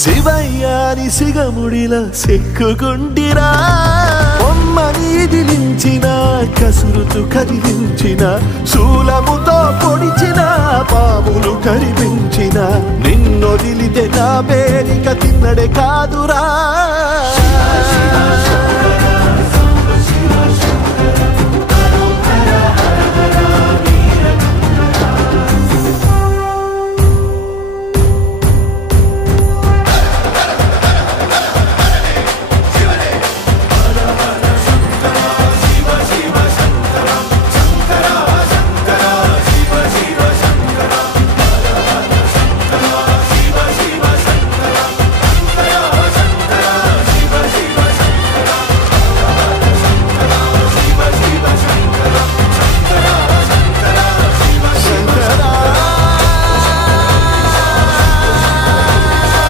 శివయ్యాని సిగముడిలా సెక్కుకుంటిరా బొమ్మని దిలించిన కసురుతు కదిలించిన శూలముతో పొడిచిన పాములు కరిపించిన నిన్నొదిలితే నా పేరిక తిన్నడే కాదురా